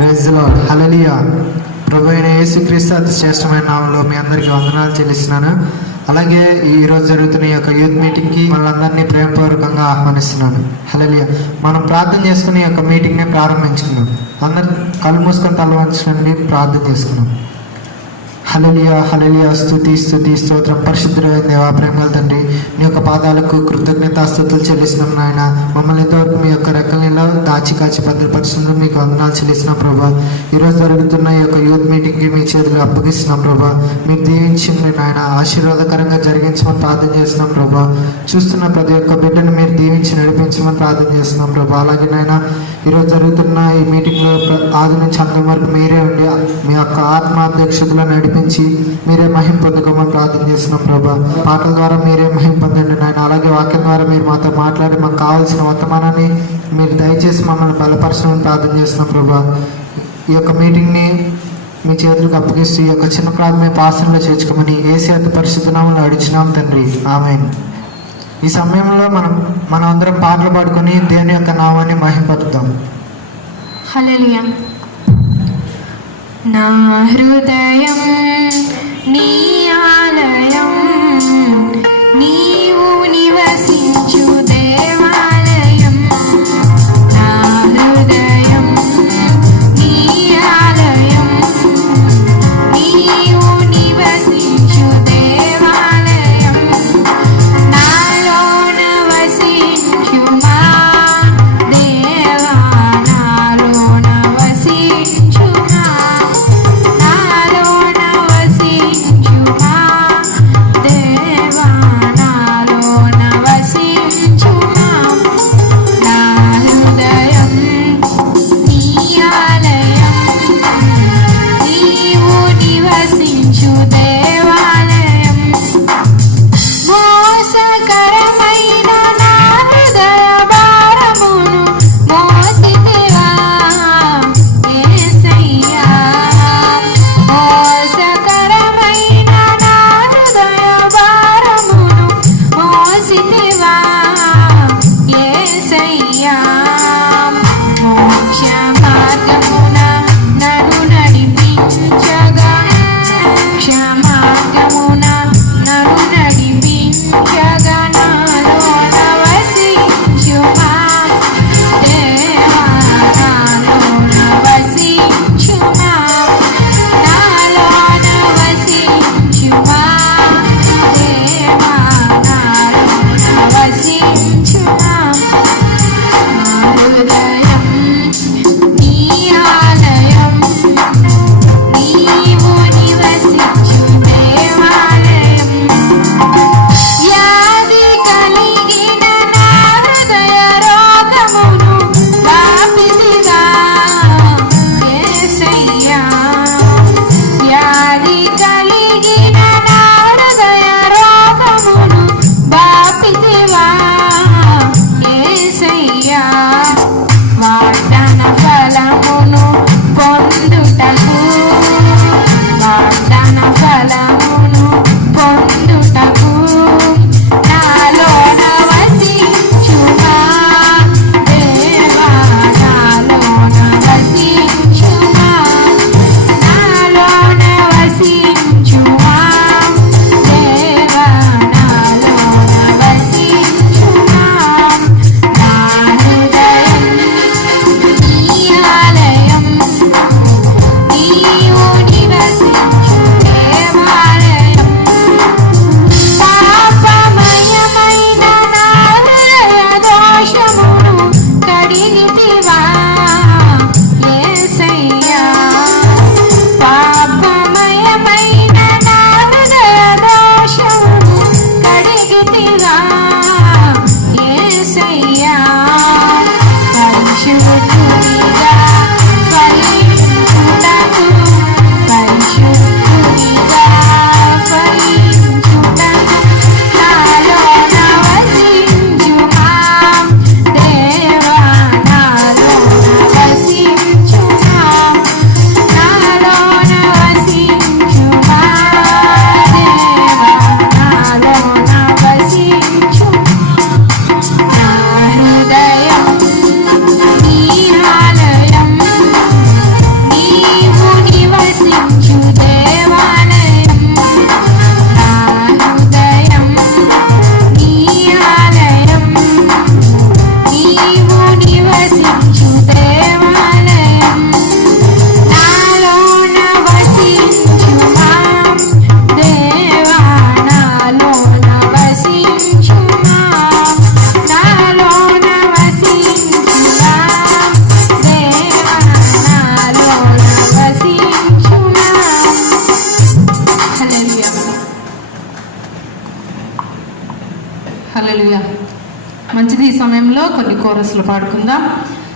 Praise the lord. Hallelujah. ప్రభు అయిన యేసుక్రీస్తు అతి శ్రేష్టమైన నామంలో మీ అందరికీ వందనాలు చెల్లిస్తున్నాను. అలాగే ఈరోజు జరుగుతున్న ఈ యొక్క యూత్ మీటింగ్కి మనందరినీ ప్రేమపూర్వకంగా ఆహ్వానిస్తున్నాను. హల్లెలూయా. మనం ప్రార్థన చేసుకుని ఈ యొక్క మీటింగ్ని ప్రారంభించుకున్నాం. అందరు కళ్ళు మూసుకొని తల వంచండి, ప్రార్థన చేసుకున్నాం. హల్లెలూయా హల్లెలూయా. స్తుతి స్తుతి స్తోత్రం. పరిశుద్ధుడైన దేవా, ప్రేమగల తండ్రి, నీ యొక్క పాదాలకు కృతజ్ఞతాస్తుతులు చెల్లిస్తున్నాం నాయన. మమ్మల్ని ఇంతవరకు మీ యొక్క రెక్కలలో దాచి కాచి భద్రపరుస్తున్నారు. మీకు వందనాలు చెల్లిస్తున్నాం ప్రభా. ఈరోజు జరుగుతున్న ఈ యొక్క యూత్ మీటింగ్కి మీ చేతులు అప్పగిస్తున్నాం ప్రభా. మీరు దీవించండి నాయన, ఆశీర్వాదకరంగా జరిగించమని ప్రార్థన చేస్తున్నాం ప్రభా. చూస్తున్న ప్రతి ఒక్క బిడ్డను మీరు దీవించి నడిపించమని ప్రార్థన చేస్తున్నాం ప్రభా. అలాగే నాయన, ఈరోజు జరుగుతున్న ఈ మీటింగ్లో ఆది నుంచి అంతం వరకు మీరే ఉండి మీ యొక్క ఆత్మాధ్యక్షతలో నడిపించి మీరే మహిమ పొందుకోమని ప్రార్థన చేస్తున్నాం ప్రభా. పాటల ద్వారా మీరే మహిమ పొందండి నాయన. అలాగే వాక్యం ద్వారా మీరు మాతో మాట్లాడి మాకు కావాల్సిన వర్తమానాన్ని మీరు దయచేసి మమ్మల్ని బలపరచమని ప్రార్థన చేస్తున్నాం ప్రభా. ఈ యొక్క మీటింగ్ని మీ చేతులకు అప్పగిస్తూ ఈ యొక్క చిన్న ప్రార్థన పాసనలో చేర్చుకోమని యేసు అతి పరిశుద్ధ నామములో అడిచినాం తండ్రి, ఆమేన్. ఈ సమయంలో మనం అందరం పాటలు పాడుకొని దేవుని యొక్క నామాన్ని మహిమపరుద్దాం. హల్లెలూయా. నా హృదయం నీ ఆలయం, నీవు నివసించు దేవాలయం. నా హృదయం నీ ఆలయం, నీవు నివసించు దేవాలయం. నాలోన వసించుమా దేవా, నాలోన వసించుమా, నాలోన వసించుమా హల్లెలూయా. మంచిది. ఈ సమయంలో కొన్ని కోరస్లు పాడుకుందాం.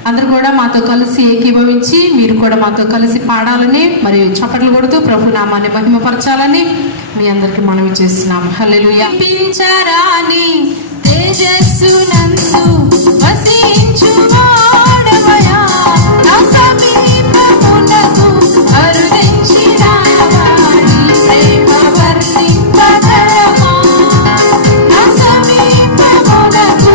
అందరూ కూడా మాతో కలిసి ఏకీభవించి మీరు కూడా మాతో కలిసి పాడాలని మరియు చప్పట్లు కొడుతూ ప్రభు నామాన్ని మహిమపరచాలని మీ అందరికి మనవి చేస్తున్నాం. హల్లెలూయా. పించరాని తేజస్సునందు వసించువాడవయా, నా సమీపమునకు అరుదించినావా, నీ ప్రేమ వర్ణింపతరమా. నా సమీపమునకు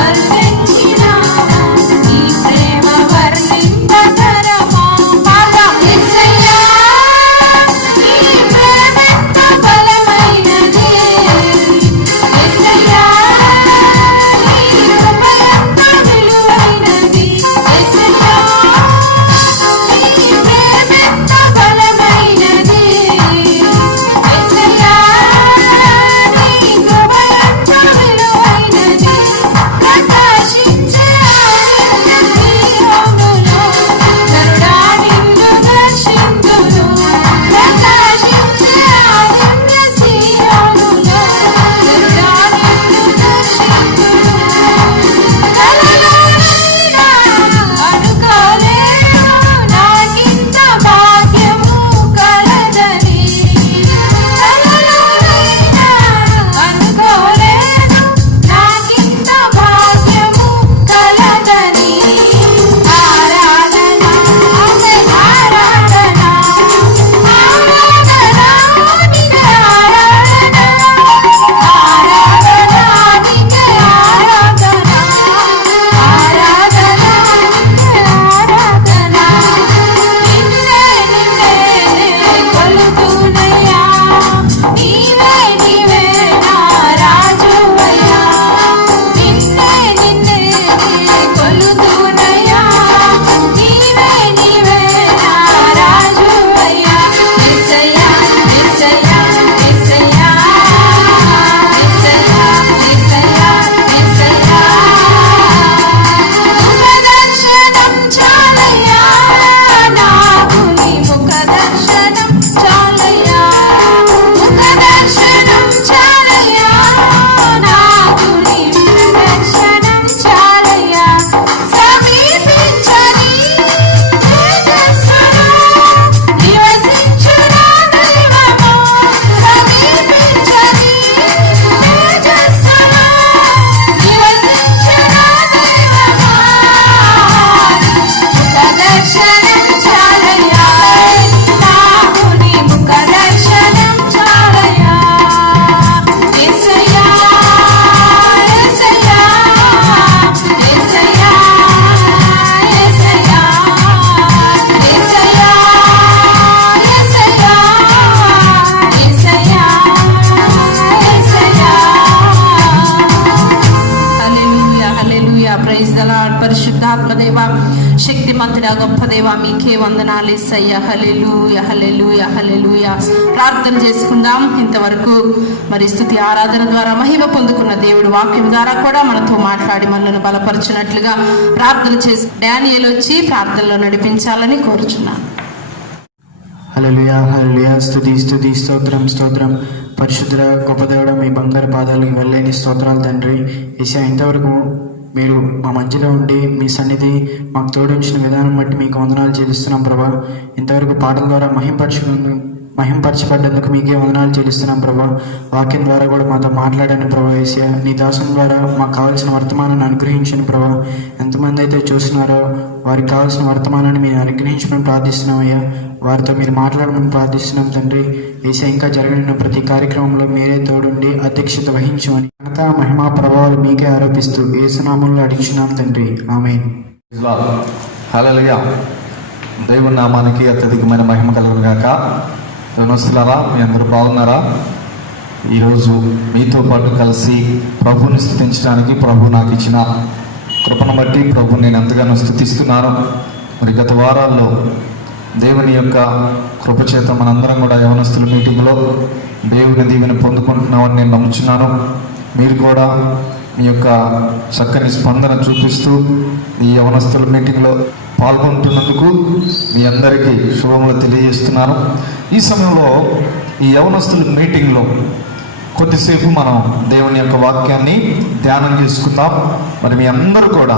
అరుదించినావా, నీ ప్రేమ వర్ణింపతరమా. పాడదాం. యేసయ్యా, నీ ప్రేమెంత బలమైనది. యేసయ్యా, నీ కృపయంత విలువైనది. యేసయ్యా, నీ ప్రేమెంత బలమైనది. యేసయ్యా, నీ కృపయంత విలువైనది. ప్రకాశించే ఆదిత్య సీయోనులో కరుణా నిన్ను దర్శింతును. ప్రకాశించే ఆదిత్య సీయోనులో కరుణా నిన్ను దర్శింతును. కలలోనైనా అనుకోలేను నాకింత భాగ్యము కలదని. కలలోనైనా అనుకోలేను నాకింత భాగ్యము కలదని. ఆరాధన, ఆరాధన, ఆరాధన, నిన్నే ఆరాధన, ఆరాధన, నిన్నే ఆరాధన, ఆరాధన, నిన్నే ఆరాధన. నిన్నే నిన్నే కొలుతునయ్యా, నీవే నీవే నా రాజువయ్యా. నిన్నే నిన్నే కొలుతునయ్యా, నీవే నీవే నా రాజువయ్యా. యేసయ్యా, యేసయ్యా, యేసయ్యా, యేసయ్యా, యేసయ్యా, యేసయ్యా. ముఖదర్శనం చాలయ్యా, నాకు నీ ముఖదర్శనం చాలయ్యా. ముఖదర్శనం చాలయ్యా, నాకు నీ ముఖదర్శనం చాలయ్యా. సమీపించని తేజస్సులో నివసించునా దైవమా. సమీపించని తేజస్సులో నివసించునా దైవమా. ముఖదర్శనం చాలయ్యా, నాకు నీ ముఖదర్శనం చాలయ్యా. యేసయ్యా, యేసయ్యా, యేసయ్యా, యేసయ్యా, యేసయ్యా, యేసయ్యా, యేసయ్యా, యేసయ్యా. Hallelujah, hallelujah. Praise the lord. పరిశుద్ధాత్మ దేవ, శక్తిమంతుడా, గొప్ప దేవ, మీకే వందనాలు యేసయ్యా. హల్లెలూయా, హల్లెలూయా, హల్లెలూయా. ప్రార్థన చేసుకుందాం. ఇంతవరకు మరి స్తుతి ఆరాధన ద్వారా మహిమ పొందుకున్న దేవుడు వాక్యం ద్వారా కూడా మనతో మాట్లాడి మనల్ని బలపరిచినట్లుగా ప్రార్థన చేసి డానియేల్ వచ్చి ప్రార్థనలో నడిపించాలని కోరుచున్నాను. హల్లెలూయా, హల్లెలూయా. స్తుతి స్తుతి, స్తోత్రం స్తోత్రం. పరిశుద్ధ గొప్ప దేవుడా, మీ బంగారు పాదాలకు వెళ్ళలేని స్తోత్రాలు తండ్రి. యేసయ్యా, ఇంతవరకు మీరు మా మధ్యలో ఉండి మీ సన్నిధి మాకు తోడించిన విధానం బట్టి మీకు వందనాలు చెల్లిస్తున్నాం ప్రభా. ఇంతవరకు పాటల ద్వారా మహింపరచబడ్డందుకు మీకే వందనాలు చెల్లిస్తున్నాం ప్రభా. వాక్యం ద్వారా కూడా మాతో మాట్లాడాను ప్రభా. యేసయ్యా, నీ దాసం ద్వారా మాకు కావాల్సిన వర్తమానాన్ని అనుగ్రహించండి ప్రభా. ఎంతమంది అయితే చూస్తున్నారో వారికి కావాల్సిన వర్తమానాన్ని మీరు అనుగ్రహించమని ప్రార్థిస్తున్నామయ్యా. వారితో మీరు మాట్లాడమని ప్రార్థిస్తున్నాం తండ్రి. యేసయ్యా, ఇంకా జరగనున్న ప్రతి కార్యక్రమంలో మీరే తోడుండి అధ్యక్షత వహించమని ఘనత మహిమా ప్రభావాలు మీకే ఆరోపిస్తూ యేసునామంలో అడిగిచున్నాం తండ్రి. ఆమేన్. హల్లెలూయా. దేవుని నామానికి అత్యధికమైన మహిమ కలుగును గాక. నమస్కారా, మీ అందరూ బాగున్నారా? ఈరోజు మీతో పాటు కలిసి ప్రభువుని స్తుతించడానికి ప్రభు నాకు ఇచ్చిన కృపను బట్టి ప్రభు నేను ఎంతగానో స్తుతిస్తున్నాను. మరి గత వారాల్లో దేవుని యొక్క కృపచేత మనందరం కూడా యవనస్తుల మీటింగ్లో దేవుని దీవెని పొందుకుంటున్నామని నేను నమ్ముచున్నాను. మీరు కూడా మీ యొక్క చక్కని స్పందన చూపిస్తూ ఈ యవనస్తుల మీటింగ్లో పాల్గొంటున్నందుకు మీ అందరికీ శుభములు తెలియజేస్తున్నాను. ఈ సమయంలో ఈ యవనస్తుల మీటింగ్లో కొద్దిసేపు మనం దేవుని యొక్క వాక్యాన్ని ధ్యానం చేసుకుందాం. మరి మీ అందరూ కూడా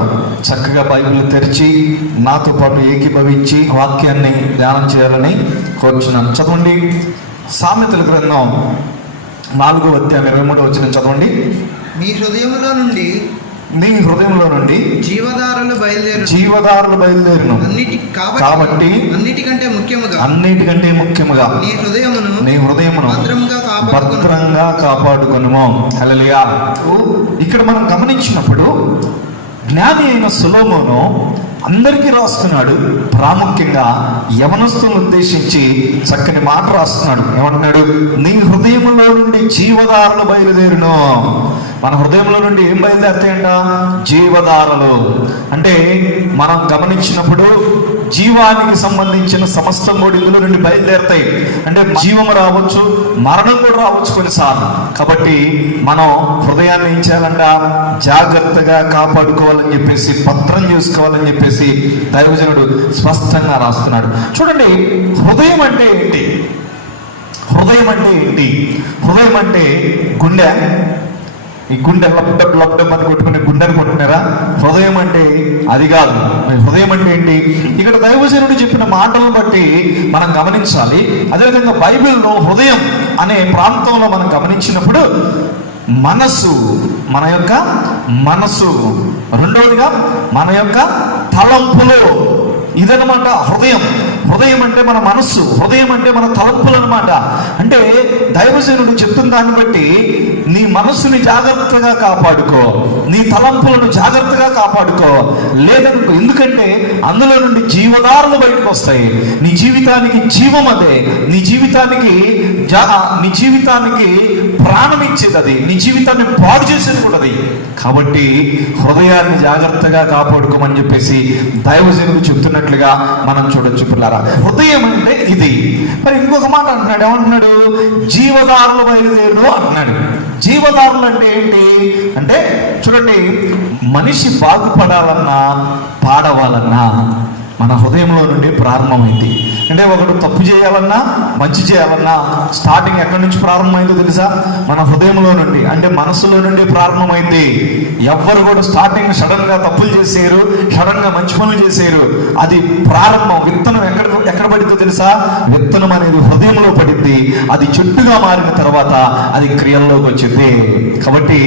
చక్కగా బైబిల్ తెరిచి నాతో పాటు ఏకీభవించి వాక్యాన్ని ధ్యానం చేయాలని కోరుచున్నాను. చదవండి, సామెతల గ్రంథం 4వ అధ్యాయం 23వ వచనం చదవండి. మీ హృదయంలో నుండి జీవధారలు బయలుదేరును కాబట్టి అన్నిటికంటే ముఖ్యముగా నీ హృదయమును భద్రంగా కాపాడుకొనుము. హల్లెలూయా. ఇక్కడ మనం గమనించినప్పుడు జ్ఞాని అయిన సొలొమోను అందరికీ రాస్తున్నాడు. ప్రాముఖ్యంగా యవనస్తులను ఉద్దేశించి చక్కని మాట రాస్తున్నాడు. ఏమంటున్నాడు? నీ హృదయంలో నుండి జీవధారలు బయలుదేరును. మన హృదయంలో నుండి ఏం బయలుదేరుతాయంట? జీవధారలు. అంటే మనం గమనించినప్పుడు జీవానికి సంబంధించిన సమస్తం కూడా ఇందులో నుండి బయలుదేరుతాయి. అంటే జీవము రావచ్చు, మరణం కూడా రావచ్చు కొన్నిసార్లు. కాబట్టి మనం హృదయాన్ని ఏం చేయాలంట? జాగ్రత్తగా కాపాడుకోవాలని చెప్పేసి, భద్రం చేసుకోవాలని చెప్పేసి దైవజనుడు స్పష్టంగా రాస్తున్నాడు. చూడండి, హృదయం అంటే ఏంటి? హృదయం అంటే గుండె. ఈ గుండె లబ్డబ్ అని కొట్టుకునే గుండె అనుకుంటున్నారా? హృదయం అంటే అది కాదు. హృదయం అంటే ఏంటి? ఇక్కడ దైవజనుడు చెప్పిన మాటలను బట్టి మనం గమనించాలి. అదేవిధంగా బైబిల్లో హృదయం అనే ప్రాంతంలో మనం గమనించినప్పుడు మనసు, మన యొక్క మనసు, రెండవదిగా మన యొక్క తలంపులు, ఇదనమాట హృదయం. హృదయం అంటే మన మనస్సు, హృదయం అంటే మన తలంపులు అనమాట. అంటే దైవజనుడు చెప్తున్న దాన్ని బట్టి నీ మనస్సుని జాగ్రత్తగా కాపాడుకో, నీ తలంపులను జాగ్రత్తగా కాపాడుకో. లేదనుకో, ఎందుకంటే అందులో నుండి జీవధారలు బయటకు వస్తాయి. నీ జీవితానికి జీవం అదే, నీ జీవితానికి ప్రాణం ఇచ్చేది అది, నీ జీవితాన్ని పాడు చేసేది కూడా అది. కాబట్టి హృదయాన్ని జాగ్రత్తగా కాపాడుకోమని చెప్పేసి దైవజనుడు చెప్తున్నట్లుగా మనం చూడొచ్చు పిల్లారా. హృదయం అంటే ఇది. మరి ఇంకొక మాట అంటున్నాడు. ఏమంటున్నాడు? జీవధారలు బయలుదేరు అంటున్నాడు. జీవధారలు అంటే ఏంటి అంటే, చూడండి, మనిషి బాగుపడాలన్నా పాడవాలన్నా మన హృదయంలో నుండి ప్రారంభమైంది. అంటే ఒకడు తప్పు చేయాలన్నా మంచి చేయాలన్నా స్టార్టింగ్ ఎక్కడి నుంచి ప్రారంభమైందో తెలుసా? మన హృదయంలో నుండి, అంటే మనసులో నుండి ప్రారంభమైంది. ఎవ్వరు కూడా స్టార్టింగ్ సడన్ గా తప్పులు చేసేరు, సడన్ గా మంచి పనులు చేసేరు. అది ప్రారంభం. విత్తనం ఎక్కడ పడిద్దో తెలుసా? విత్తనం అనేది హృదయంలో పడిద్ది. అది చెట్టుగా మారిన తర్వాత అది క్రియల్లోకి వచ్చింది. కాబట్టి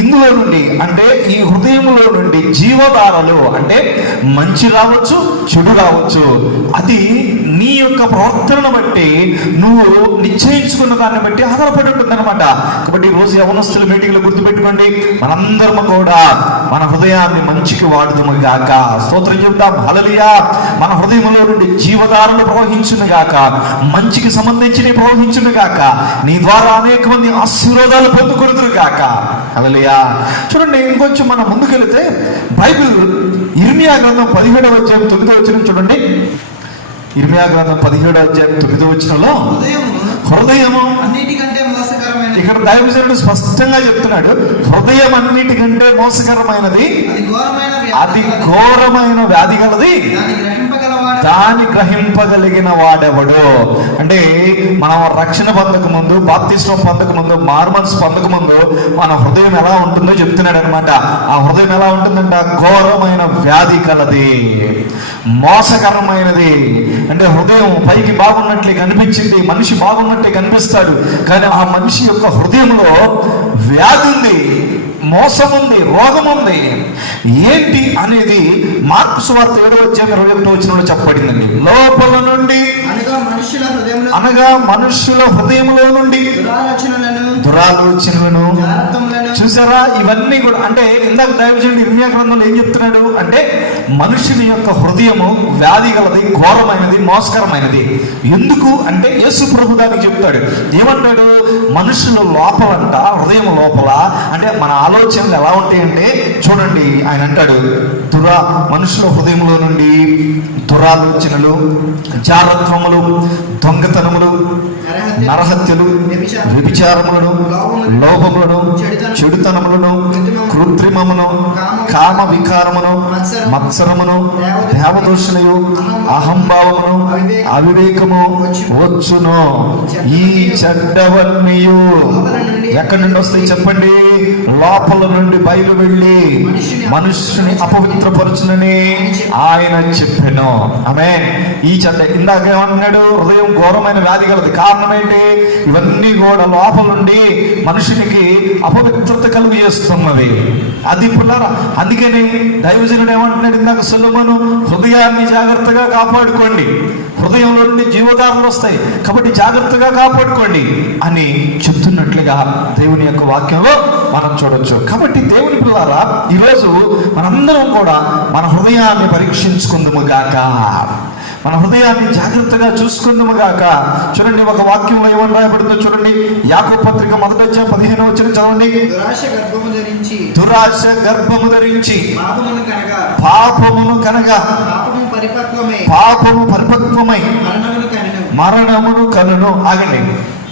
ఇందులో నుండి, అంటే ఈ హృదయంలో నుండి జీవధారలు, అంటే మంచి రావచ్చు, చెడు రావచ్చు. అది నీ యొక్క ప్రవర్తనను బట్టి, నువ్వు నిశ్చయించుకున్న దాన్ని బట్టి ఆధారపడి ఉంటుంది అనమాట. కాబట్టి ఈరోజు యవనస్తుల మీటింగ్లో గుర్తుపెట్టుకోండి, మనందరము కూడా మన హృదయాన్ని మంచికి వాడుదుము గాక. స్తోత్రం చెప్తాం. హల్లెలూయా. మన హృదయంలో నుండి జీవధారలు ప్రవహించును గాక, మంచికి సంబంధించి ప్రవహించును గాక, నీ ద్వారా అనేక మంది ఆశీర్వాదాలు పొందుకొనుదురు గాక. హల్లెలూయా. చూడండి, ఇంకొంచెం మనం ముందుకెళ్తే బైబిల్ ఇర్మియా గ్రంథం 17వ అధ్యాయం 9వ వచనం చూడండి. ఇర్మియా గ్రంథం 17వ అధ్యాయం 9వ వచనంలో హృదయము అన్నిటికంటే మోసకరమైనది. ఇక్కడ దైవజనుడు స్పష్టంగా చెప్తున్నాడు, హృదయం అన్నిటికంటే మోసకరమైనది, అది ఘోరమైన వ్యాధి గలది, దాన్ని గ్రహింపగలిగిన వాడెవడు. అంటే మనం రక్షణ పొందక ముందు, బాప్తిస్మం పొందక ముందు, మార్మన్స్ పొందక ముందు మన హృదయం ఎలా ఉంటుందో చెప్తున్నాడు అనమాట. ఆ హృదయం ఎలా ఉంటుందంట? ఘోరమైన వ్యాధి కలది, మోసకరమైనది. అంటే హృదయం పైకి బాగున్నట్లే కనిపించింది, మనిషి బాగున్నట్లే కనిపిస్తాడు, కానీ ఆ మనిషి యొక్క హృదయంలో వ్యాధి ఉంది, మోసం ఉంది, రోగం ఉంది. ఏంటి అనేది మార్కు సువార్త 7వ అధ్యాయం 21వ వచనంలో చెప్పబడిందండి. లోపల నుండి అనగా మనుషుల హృదయంలో నుండి దురాలోచనలను, చూసారా, ఇవన్నీ కూడా. అంటే ఇందాక దైవజనుడు ఇర్మియా గ్రంథంలో ఏం చెప్తున్నాడు అంటే, మనుషుని యొక్క హృదయము వ్యాధి గలది, ఘోరమైనది, మోసకరమైనది. ఎందుకు అంటే యేసు ప్రభు దానికి చెప్తాడు. ఏమంటాడు? మనుషుల లోపలంట, హృదయం లోపల, అంటే మన ఆలోచనలు ఎలా ఉంటాయంటే, చూడండి, ఆయన అంటాడు, మనుషుల హృదయంలో నుండి దురాలోచనలు, జారత్వములు, దొంగతనములు, నరహత్యలు, వ్యభిచారములను, లోభములను, చెడుతనములను, కృత్రిమమును, కామ వికారమును, మత్సరమును, దేవదూషణయు, అహంభావమును, అవివేకము వచ్చును. ఈ చెడ్డవన్నీయు ఎక్కడి నుండి వస్తాయి చెప్పండి? లోపల నుండి బయలు వెళ్ళి మనుష్యుని అపవిత్రపరచునని ఆయన చెప్పాను. ఆమేన్. ఈ చెడ్డ ఇందాక ఏమన్నాడు? హృదయం ఘోరమైన వ్యాధి కలది. కారణం ఏంటి? ఇవన్నీ కూడా లోపల నుండి మనుషునికి అపవిత్రత కలుగు చేస్తున్నది. అది పునర అందుకని దైవజనుడు ఏమంటున్నాడు ఇందాక సొలొమోను? హృదయాన్ని జాగ్రత్తగా కాపాడుకోండి, హృదయంలో నుండి జీవధారలు వస్తాయి కాబట్టి జాగ్రత్తగా కాపాడుకోండి అని చెప్తున్నట్లుగా దేవుని యొక్క వాక్యంలో మనం చూడొచ్చు. కాబట్టి దేవుని పిల్లారా, ఈరోజు మనందరం కూడా మన హృదయాన్ని పరీక్షించుకుందాము గాక, మన హృదయాన్ని జాగ్రత్తగా చూసుకుందాము గాక. చూడండి, ఒక వాక్యంలో ఏమని రాయబడిందో చూడండి. యాకోబు పత్రిక 1వ అధ్యాయం 15వ వచనం చదవండి. దురాశ గర్భము ధరించి పాపమును కనగా పాపము పరిపక్వమై మరణమును కనును. ఆగండి,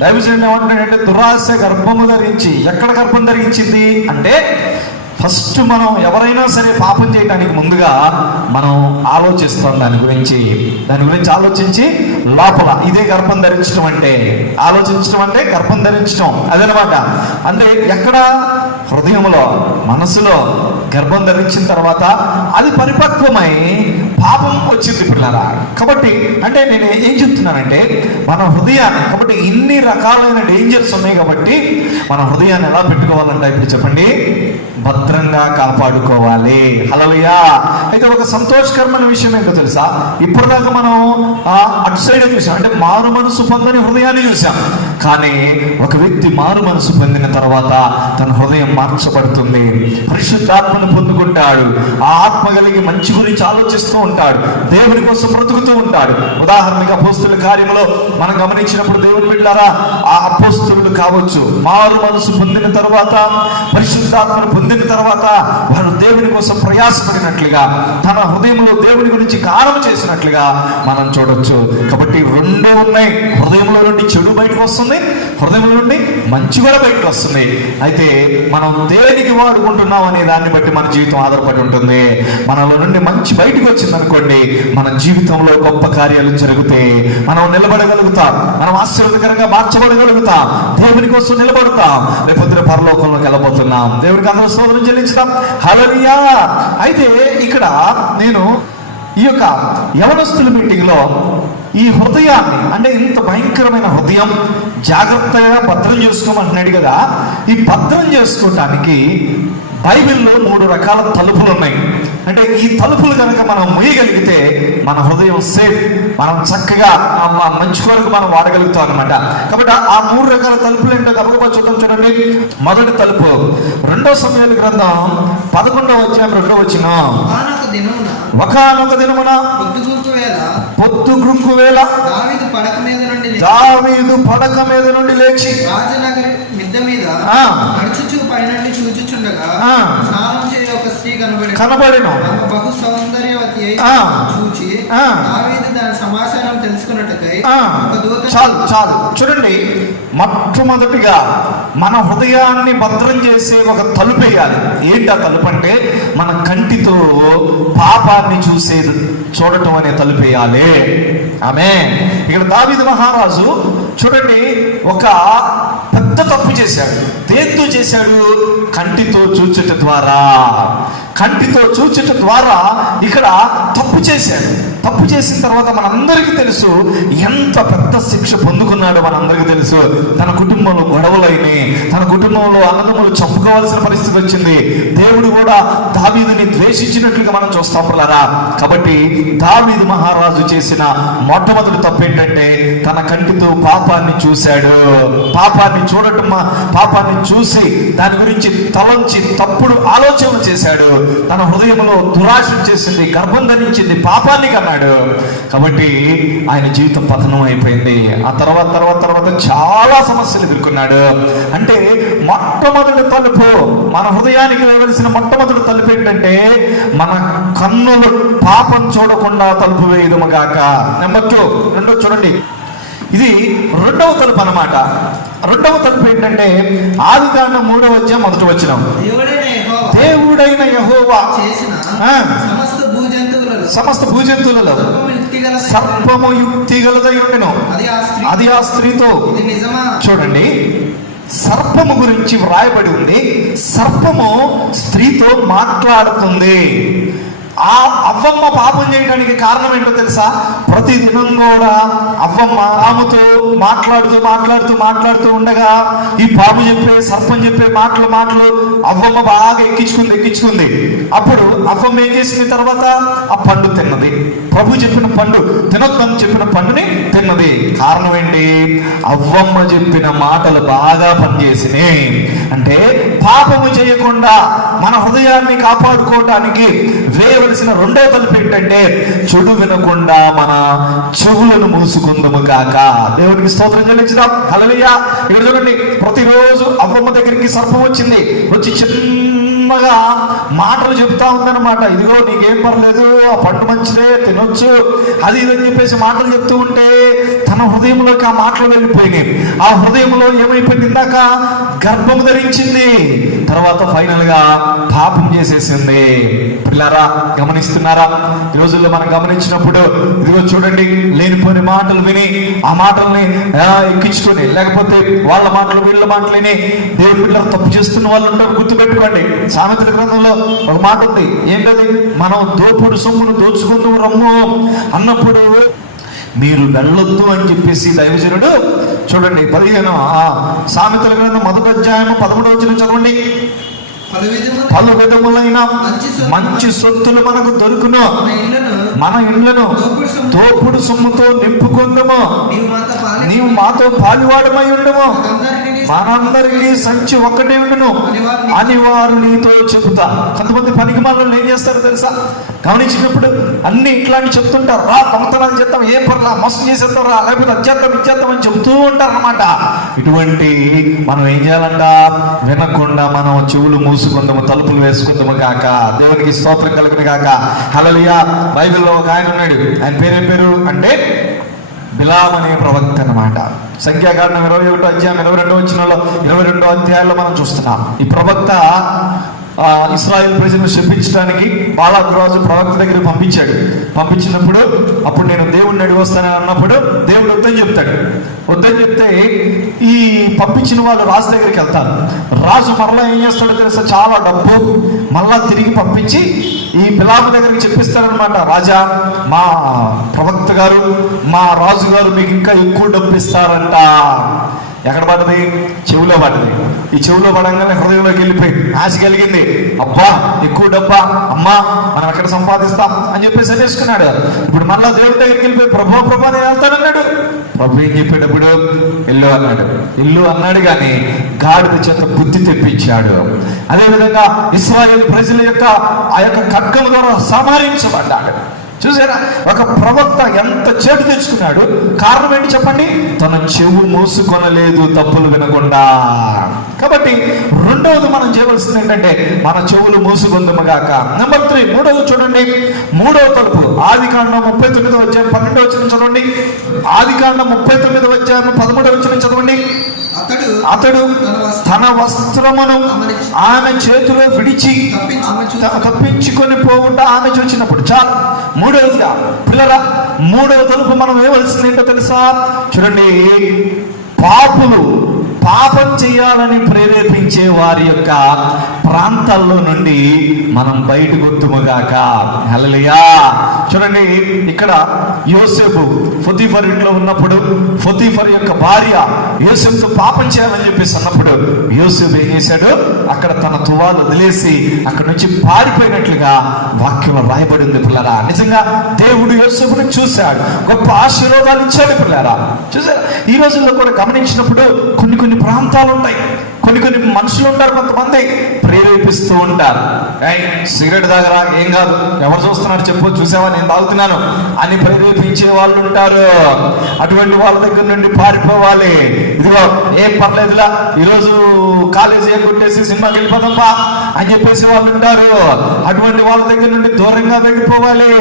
దైవజనుడు ఏమంటున్నాడంటే దురాశ గర్భము ధరించి. ఎక్కడ గర్భం ధరించింది అంటే, ఫస్ట్ మనం ఎవరైనా సరే పాపం చేయడానికి ముందుగా మనం ఆలోచిస్తాం దాని గురించి ఆలోచించి లోపల ఇదే గర్భం ధరించడం అంటే. ఆలోచించడం అంటే గర్భం ధరించడం అదనమాట. అంటే ఎక్కడ? హృదయంలో, మనసులో గర్భం ధరించిన తర్వాత అది పరిపక్వమై పాపం వచ్చింది పిల్లరా. కాబట్టి అంటే నేను ఏం చెప్తున్నానంటే, మన హృదయాన్ని, కాబట్టి ఇన్ని రకాలైన డేంజర్స్ ఉన్నాయి కాబట్టి మన హృదయాన్ని ఎలా పెట్టుకోవాలంటే ఇప్పుడు చెప్పండి, భద్రంగా కాపాడుకోవాలి. హల్లెలూయా. అయితే ఒక సంతోషకరమైన విషయం ఏంటో తెలుసా? ఇప్పటిదాకా మనం అటు సైడ్ చూసాం, అంటే మారు మనసు పొందని హృదయాన్ని చూసాం. కానీ ఒక వ్యక్తి మారు మనసు పొందిన తర్వాత తన హృదయం మార్చబడుతుంది, పరిశుద్ధాత్మను పొందుకుంటాడు, ఆ ఆత్మ కలిగి మంచి గురించి ఆలోచిస్తూ ఉంటాడు, దేవుని కోసం బ్రతుకుతూ ఉంటాడు. ఉదాహరణగా అపోస్తుల కార్యములో మనం గమనించినప్పుడు దేవుని బిడ్డలారా, ఆ అపోస్తులు కావచ్చు, మారు మనసు పొందిన తర్వాత, పరిశుద్ధాత్మను పొందిన తర్వాత వారు దేవుని కోసం ప్రయాసపడినట్లుగా, తన హృదయంలో దేవుని గురించి గానం చేసినట్లుగా మనం చూడొచ్చు. కాబట్టి రెండూ ఉన్నాయి. హృదయంలో నుండి చెడు బయటకు వస్తుంది, హృదయంలో నుండి మంచి కూడా బయటకు వస్తుంది. అయితే మనం దేనికి వాడుకుంటున్నాం అనే దాన్ని బట్టి మన జీవితం ఆధారపడి ఉంటుంది. మనలో నుండి మంచి బయటకు వచ్చింది అనుకోండి, మన జీవితంలో గొప్ప కార్యాలు జరుగుతాయి, మనం నిలబడగలుగుతాం, మనం ఆశీర్వాదకరంగా మార్చబడగలుగుతాం, దేవుని కోసం నిలబడతాం, లేకపోతే పరలోకంలోకి వెళ్ళబోతున్నాం. దేవునికి అందరూ స్తోత్రం చెల్లించుదాం. హల్లెలూయా. అయితే ఇక్కడ నేను ఈ యొక్క యవనస్తుల మీటింగ్ లో ఈ హృదయాన్ని, అంటే ఇంత భయంకరమైన హృదయం జాగ్రత్తగా భద్రం చేసుకోమంటున్నాడు కదా, ఈ భద్రం చేసుకోవటానికి బైబిల్లో 3 రకాల తలుపులు ఉన్నాయి. అంటే ఈ తలుపులు కనుక మనం ముయ్యగలిగితే మన హృదయం సేఫ్, మనం చక్కగా మంచి కొరకు మనం వాడగలుగుతాం అనమాట. కాబట్టి ఆ 3 రకాల తలుపులు ఏంటో గబగబా చూడండి. మొదటి తలుపు 2 సమూయేలు గ్రంథం 11వ అధ్యాయం 2వ వచనం. ఒకానొక దినమున పొద్దుగుంకు వేళ దావీదు పడక మీద నుండి లేచి రాజనగరి మిద్దె మీద నడుచుచు పైనుండి చూచుచుండగా స్నానం చేయ ఒక స్త్రీ కనబడెను. బహు సౌందర్యవతి అయి చూచి దావీదు దాని సమాచారం తెలుసుకున్నట్టుకై ఒక దూత. చాలు చూడండి, మొట్టమొదటిగా మన హృదయాన్ని భద్రం చేసే ఒక తలుపు వేయాలి. ఏంటి ఆ తలుపు అంటే, మన కంటితో పాపాన్ని చూడటం అనే తలుపు వేయాలి. ఆమేన్. ఇక్కడ దావీదు మహారాజు చూడండి, ఒక పెద్ద తప్పు చేశాడు. దేంతో చేశాడు? కంటితో చూచుట ద్వారా. కంటితో చూచుట ద్వారా ఇక్కడ తప్పు చేశాడు. తప్పు చేసిన తర్వాత మనందరికీ తెలుసు ఎంత పెద్ద శిక్ష పొందుకున్నాడో మనందరికీ తెలుసు. తన కుటుంబంలో గొడవలైనాయి, తన కుటుంబంలో అన్నదమ్ములు చంపుకోవాల్సిన పరిస్థితి వచ్చింది. దేవుడు కూడా దావీదుని ద్వేషించినట్లుగా మనం చూస్తాం పిల్లరా. కాబట్టి దావీదు మహారాజు చేసిన మొట్టమొదటి తప్పు ఏంటంటే, తన కంటితో పాపాన్ని చూశాడు. పాపాన్ని చూసి దాని గురించి తలంచి తప్పుడు ఆలోచనలు చేశాడు. తన హృదయంలో దురాశ చేసింది, గర్భం ధరించింది, పాపాన్ని కన్నాడు. కాబట్టి ఆయన జీవితం పతనం అయిపోయింది. ఆ తర్వాత చాలా సమస్యలు ఎదుర్కొన్నాడు. అంటే మొట్టమొదటి తలుపు, మన హృదయానికి వేయవలసిన మొట్టమొదటి తలుపు ఏంటంటే, మన కన్నులు పాపం చూడకుండా తలుపు వేయదము గాక. నెంబర్ 2, రెండో చూడండి, ఇది 2వ తలుపు అన్నమాట. 2వ తలుపు ఏంటంటే, ఆదికాండం 3వ అధ్యాయం 1వ వచనం. దేవుడైన యెహోవా చేసిన ఆ. సమస్త భూజంతువులలో సర్పము యుక్తి గలదై ఉండెను. అది ఆ స్త్రీతో. ఇది నిజమా? చూడండి, సర్పము గురించి వ్రాయబడి ఉంది. సర్పము స్త్రీతో మాట్లాడుతుంది. ఆ అవ్వమ్మ పాపం చేయడానికి కారణం ఏంటో తెలుసా? ప్రతి దినం కూడా అవ్వమ్మ ఆమెతో మాట్లాడుతూ ఉండగా ఈ పాము చెప్పే, సర్పం చెప్పే మాటలు అవ్వమ్మ బాగా ఎక్కించుకుంది. అప్పుడు అవ్వమ్మ ఏం చేసింది? తర్వాత ఆ పండు తిన్నది. ప్రభు చెప్పిన పండు తినొద్దని చెప్పిన పండుని తిన్నది. కారణం ఏంటి? అవ్వమ్మ చెప్పిన మాటలు బాగా పనిచేసినాయి. అంటే పాపము చేయకుండా మన హృదయాన్ని కాపాడుకోవడానికి వేయవలసిన రెండో తలుపు ఏంటంటే, చెడు వినకుండా మన చెవులను మూసుకుందుము కాక. దేవునికి స్తోత్రం చెల్లించుదాం. హల్లెలూయా. ఇక్కడ చూడండి, ప్రతిరోజు అవ్వమ్మ దగ్గరికి సర్పం వచ్చి చిన్నగా మాటలు చెప్తా ఉందన్నమాట. ఇదిగో నీకేం పర్లేదు, ఆ పండు మంచిదే, తినొచ్చు, అది ఇదని చెప్పేసి మాటలు చెప్తూ ఉంటే తన హృదయంలోకి ఆ మాటలు వెళ్ళిపోయినాయి. ఆ హృదయంలో ఏమైపోయింది? ఇందాక గర్భం ధరించింది, తర్వాత ఫైనల్ గా పాపం చేసేసింది. పిల్లారా, గమనిస్తున్నారా? ఈ రోజుల్లో మనం గమనించినప్పుడు ఇదిగో చూడండి, లేనిపోని మాటలు విని ఆ మాటల్ని ఎక్కించుకొని, లేకపోతే వాళ్ళ మాటలు వీళ్ళ మాటలు విని దేవుడి పిల్లలు తప్పు చేస్తున్న వాళ్ళు ఉంటారు. గుర్తుపెట్టుకోండి, సామెతల గ్రంథంలో ఒక మాట ఉంది. ఏంటది? మనం దోపుడు సొమ్మును దోచుకుంటూ రమ్ము అన్నప్పుడు మీరు వెళ్ళొద్దు అని చెప్పేసి దైవజనుడు చూడండి 15 సామెతల గ్రంథం 1వ అధ్యాయం 11వ వచనం చదవండి. పలు విధములైన మంచి సొత్తులు మనకు దొరుకును, మన ఇండ్లను దోపుడు సొమ్ముతో నింపుకుందము. నీవు మాతో పాలువాడమై ఉండము, మనందరికీ సంచి ఒక్కటే ఉండును అని వారు నీతో చెబుతా. కొంతమంది పనికి మాలను ఏం చేస్తారో తెలుసా? గమనించినప్పుడు అన్ని ఇట్లాంటి చెప్తుంటారు. రా, దొంగతనాలు చేద్దాం, ఏం పర్లా, మోసం చేసేద్దాం రా, లేకపోతే ఇచ్చేద్దాం అని చెబుతూ ఉంటారు అన్నమాట. ఇటువంటి మనం ఏం చేయాలంట? వినకుండా మనం చెవులు మూసుకుందాము, తలుపులు వేసుకుందాము కాక. దేవునికి స్తోత్రం కలుగును కాక. హల్లెలూయా. బైబిల్లో ఒక ఆయన ఉన్నాడు. ఆయన పేరేం పేరు అంటే బిలాము అనే ప్రవక్త అన్నమాట. సంఖ్యాకాండం 21వ అధ్యాయం 22వ వచనంలో 22వ అధ్యాయంలో మనం చూస్తున్నాం. ఈ ప్రవక్త ఇశ్రాయేల్ ప్రజలను శపించడానికి బాలాకు రాజు ప్రవక్త దగ్గర పంపించినప్పుడు అప్పుడు నేను దేవుడిని అడిగి వస్తానని అన్నప్పుడు దేవుడు వద్దని చెప్తాడు. వద్దని చెప్తే ఈ పంపించిన వాళ్ళు రాజు దగ్గరికి వెళ్తారు. రాజు మరలా ఏం చేస్తాడో తెలుసా? చాలా డబ్బు మళ్ళా తిరిగి పంపించి ఈ బిలాము దగ్గరికి చెప్పిస్తాడనమాట. రాజా, మా ప్రవక్త గారు, మా రాజు గారు మీకు ఇంకా ఎక్కువ డబ్బు ఇస్తారంట. ఎక్కడ పడ్డది? చెవులో పడ్డది. ఈ చెవులో పడంగానే హృదయంలోకి వెళ్ళిపోయింది. ఆశ కలిగింది. అబ్బా, ఎక్కువ డబ్బా, అమ్మా మనం ఎక్కడ సంపాదిస్తాం అని చెప్పేసి అనేసుకున్నాడు. ఇప్పుడు మళ్ళా దేవుడి దగ్గరికి వెళ్ళిపోయి ప్రభా నేను వెళ్తానన్నాడు. ప్రభు ఏం చెప్పేటప్పుడు ఇల్లు అన్నాడు కానీ గాడిద చేత బుద్ధి తెప్పించాడు. అదేవిధంగా ఇశ్రాయేలు ప్రజల యొక్క ఆ యొక్క ఖడ్గము ద్వారా సంహరించబడ్డాడు. చూసారా? ఒక ప్రవక్త ఎంత చేటు తెచ్చుకున్నాడు. కారణం ఏంటి చెప్పండి? తన చెవు మూసుకొనలేదు తప్పులు వినకుండా. కాబట్టి రెండవది మనం చేయవలసింది ఏంటంటే మన చెవులు మూసుకుందముగాక. నెంబర్ 3, మూడవది చూడండి, 3వ తలుపు. ఆదికాండం 39వ అధ్యాయం 12వ వచనం చదవండి. ఆదికాండం 39వ అధ్యాయం 13వ వచనం చదవండి. అతడు తన వస్త్రమును ఆమె చేతిలో విడిచి తప్పించుకొని పోవుట ఆమె చూచినప్పుడు చాలు. మూడవదిగా పిల్లల 3వ తలుపు మనం వేయవలసింది ఏంటో తెలుసా? చూడండి, పాపం చేయాలని ప్రేరేపించే వారి యొక్క ప్రాంతాల్లో నుండి మనం బయటకు వద్దుముగాక. హల్లెలూయా. చూడండి, ఇక్కడ యోసేపు పొతీఫర్ ఇంట్లో ఉన్నప్పుడు పొతీఫర్ యొక్క భార్య యోసేపుతో పాపం చేయాలని చెప్పేసి అన్నప్పుడు యోసేపు ఏం చేశాడు? అక్కడ తన తువాలు వదిలేసి అక్కడ నుంచి పారిపోయినట్లుగా వాక్యంలో రాయబడింది. పిల్లరా, నిజంగా దేవుడు యోసేపుని చూశాడు, గొప్ప ఆశీర్వాదాలు ఇచ్చాడు. పిల్లరా, చూసారా? ఈ రోజుల్లో కూడా గమనించినప్పుడు కొన్ని ప్రాంతాలు ఉంటాయి, కొన్ని మనుషులు ఉంటారు, కొంతమంది ప్రేరేపిస్తూ ఉంటారు. సిగరెట్ తాగరా, ఏం కాదు, ఎవరు చూస్తున్నారు చెప్పు, చూసావా నేను తాగుతున్నాను అని ప్రేరేపించే వాళ్ళు ఉంటారు. అటువంటి వాళ్ళ దగ్గర నుండి పారిపోవాలి. ఇదిగో ఏం పర్లేదులా, ఈరోజు కాలేజీ కొట్టేసి సినిమాకి వెళ్ళిపోదాంపా అని చెప్పేసి వాళ్ళు ఉంటారు. అటువంటి వాళ్ళ దగ్గర నుండి దూరంగా వెళ్ళిపోవాలి.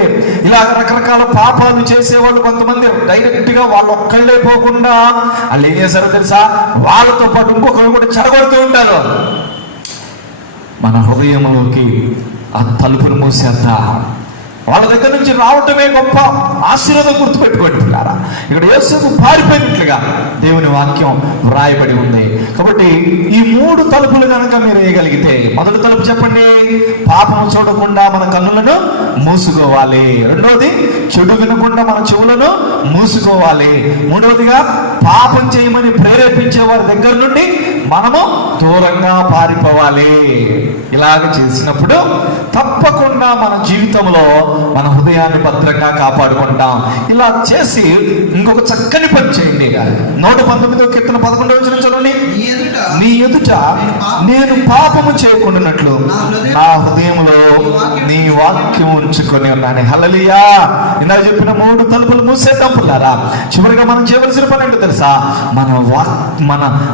ఇలా రకరకాల పాపాలు చేసేవాళ్ళు కొంతమంది డైరెక్ట్ గా వాళ్ళు ఒక్కళ్ళే పోకుండా వాళ్ళు ఏం చేశారో తెలుసా? వాళ్ళతో పాటు ఇంకొకరు కూడా చెడగొడుతూ ఉంటారు. మన హృదయంలోకి ఆ తలుపును మూసేద్దాం. వాళ్ళ దగ్గర నుంచి రావటమే గొప్ప ఆశీర్వాదం. గుర్తుపెట్టుకోండి పిల్లారా, ఇక్కడ యోసేపు పారిపోయినట్లుగా దేవుని వాక్యం వ్రాయబడి ఉంది. కాబట్టి ఈ 3 తలుపులు కనుక మీరు వేయగలిగితే, మొదటి తలుపు చెప్పండి, పాపము చూడకుండా మన కన్నులను మూసుకోవాలి. రెండవది, చెడు వినకుండా మన చెవులను మూసుకోవాలి. మూడవదిగా, పాపం చేయమని ప్రేరేపించే వారి దగ్గర నుండి మనము దూరంగా పారిపోవాలి. ఇలాగ చేసినప్పుడు తప్పకుండా మన జీవితంలో మన హృదయాన్ని భద్రంగా కాపాడుకుంటాం. ఇలా చేసి ఇంకొక చక్కని పని చేయండి. 119వ కీర్తన 11వ వచనం చదవండి. నీ ఎదుట నేను పాపము చేయకుండానట్లు నా హృదయంలో నీ వాక్యం ఉంచుకొని ఉన్నాను. హల్లెలూయా. ఇందాక చెప్పిన 3 తలుపులు మూసేద్దాం పుల్లారా. చివరిగా మనం చేయవలసిన పని ఏంటో తెలుసా?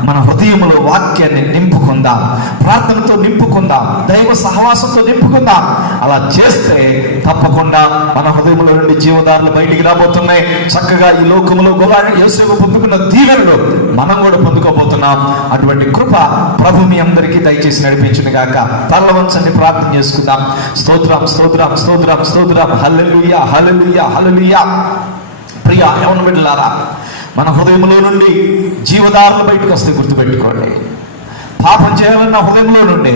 మన హృదయంలో వాక్యాన్ని నింపుకుందాం, ప్రార్థనతో నింపుకుందాం, దైవ సహవాసంతో నింపుకుందాం. అలా చేస్తే తప్పకుండా మన హృదయంలో నుండి జీవదారులు బయటికి రాబోతున్నాయి. చక్కగా ఈ లోకంలో యోసేపు పొందుకున్న దీవెనలు మనం కూడా పొందుకోబోతున్నాం. అటువంటి కృప ప్రభు మీ అందరికీ దయచేసి నడిపించును గాక. తల్ల వంచండి, ప్రార్థన చేసుకుందాం. స్తోత్రం, స్తోత్రం, స్తోత్రం, స్తోత్రం. హల్లెలూయా, హల్లెలూయా, హల్లెలూయా. ప్రియ యవన బిడ్డలారా, మన హృదయంలో నుండి జీవదారులు బయటకు వస్తే గుర్తుపెట్టుకోండి. పాపం చేయాలన్న హృదయంలో నుండే,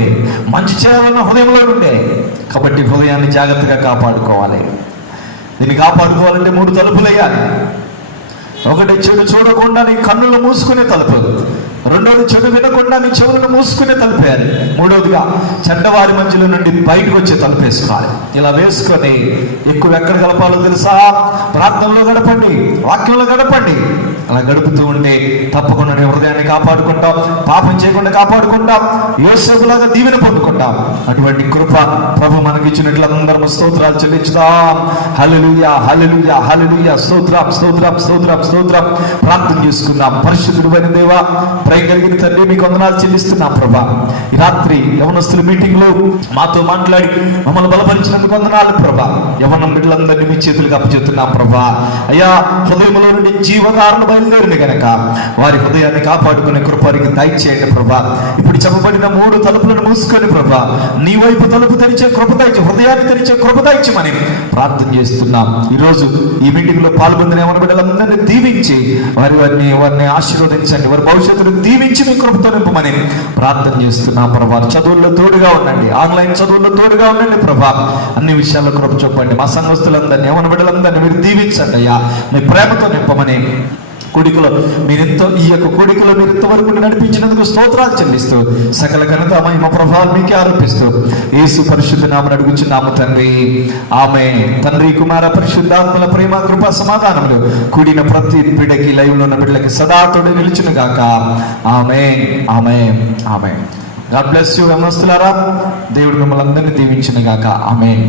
మంచి చేయాలన్న హృదయంలో నుండే. కాబట్టి హృదయాన్ని జాగ్రత్తగా కాపాడుకోవాలి. దీన్ని కాపాడుకోవాలంటే 3 తలుపులు వేయాలి. ఒకటి, చెడు చూడకుండా నీ కన్నులు మూసుకునే తలుపు. రెండవది, చెడు వినకుండా నీ చెవులను మూసుకునే తలుపేయాలి. మూడవదిగా, చెడ్డవారి మధ్యలో నుండి బయటకు వచ్చే తలుపు వేసుకోవాలి. ఇలా వేసుకొని ఎక్కువ ఎక్కడ గడపాలో తెలుసా? ప్రార్థనలో గడపండి, వాక్యంలో గడపండి. అలా గడుపుతూ ఉంటే తప్పకుండా నీ హృదయాన్ని కాపాడుకుంటాం, పాపం చేయకుండా కాపాడుకుంటాం, యోసేపులాగా దీవెన పొందుకుంటాం. అటువంటి కృప ప్రభు మనకి ఇచ్చినట్లు అందరం స్తోత్రాలు చెల్లించుదాం. హల్లెలూయా, హల్లెలూయా, హల్లెలూయా. స్తోత్రం, స్తోత్రం, స్తోత్రం, స్తోత్రం. ప్రార్థన చేసుకుందాం. పరిశుద్ధుడైన దేవా, కలిగిన తండ్రి, మీకు వందనాలు చెల్లిస్తున్నాం ప్రభా. ఈ రాత్రి యవనస్తుల మీటింగ్ లో మాతో మాట్లాడి మమ్మల్ని బలపరిచినందుకు వందనాలు ప్రభా. యవన బిడ్డలందరినీ మీ చేతులకు అప్పచెప్తున్నాం ప్రభా. అయ్యా, హృదయంలో నుండి జీవధారణ బయలుదేరింది కనుక వారి హృదయాన్ని కాపాడుకునే కృపానికి దయచేయండి ప్రభా. ఇప్పుడు చెప్పబడిన 3 తలుపులను మూసుకొని ప్రభా, నీ వైపు తలుపు తెరిచే కృప దయచి, హృదయాన్ని తెరిచే కృప దయచమని ప్రార్థన చేస్తున్నాం. ఈరోజు ఈ మీటింగ్ లో పాల్గొందిన యవన బిడ్డలందరినీ దీవించి వారిని ఆశీర్వదించండి. వారి భవిష్యత్తును దీవించి మీ కృపతో నింపమని ప్రార్థన చేస్తున్నాం ప్రభా. చదువుల్లో తోడుగా ఉండండి, ఆన్లైన్ చదువుల్లో తోడుగా ఉండండి ప్రభా. అన్ని విషయాల్లో కృప చూపండి. మా సంఘస్థులందరినీ, యవన బిడ్డలందరినీ మీరు దీవించండి అయ్యా. మీ ప్రేమతో నింపమని కూడికలో ఈ యొక్క కూడికలో మీరు ఇంతవరకు నడిపించినందుకు స్తోత్రాలు చెల్లిస్తూ సకల ఘనత మహిమ ప్రభావాలు మీకే ఆరోపిస్తూ యేసు పరిశుద్ధ నామమున అడుగుచున్నాము తండ్రి, ఆమేన్. తండ్రి, కుమార, పరిశుద్ధాత్మల ప్రేమ, కృప, సమాధానములు కూడిన ప్రతి బిడ్డకి, లైవ్ లో ఉన్న బిడ్డలకి సదా తోడు నిలుచును గాక. Amen, amen, amen. God bless you యవనస్తులారా. దేవుడు మిమ్మల్ని అందరినీ దీవించును గాక. ఆమేన్.